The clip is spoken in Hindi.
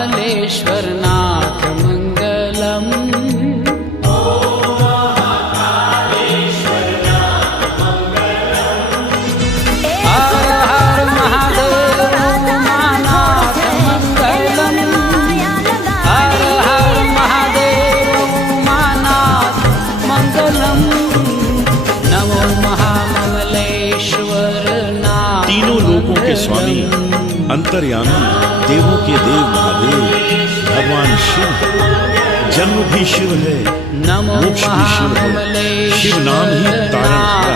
महाकालेश्वरनाथ मंगलम। हर हर महादेव उमानाथ मंगलम। हर हर महादेव उमानाथ मंगलम। नमो महामंगलेश्वर नाथ। तीनों लोकों के स्वामी अंतर्यामी देवों के देव महादेव भगवान शिव है। जन्म भी शिव है, नमो मोक्ष भी शिव है। शिव नाम ही तारण है।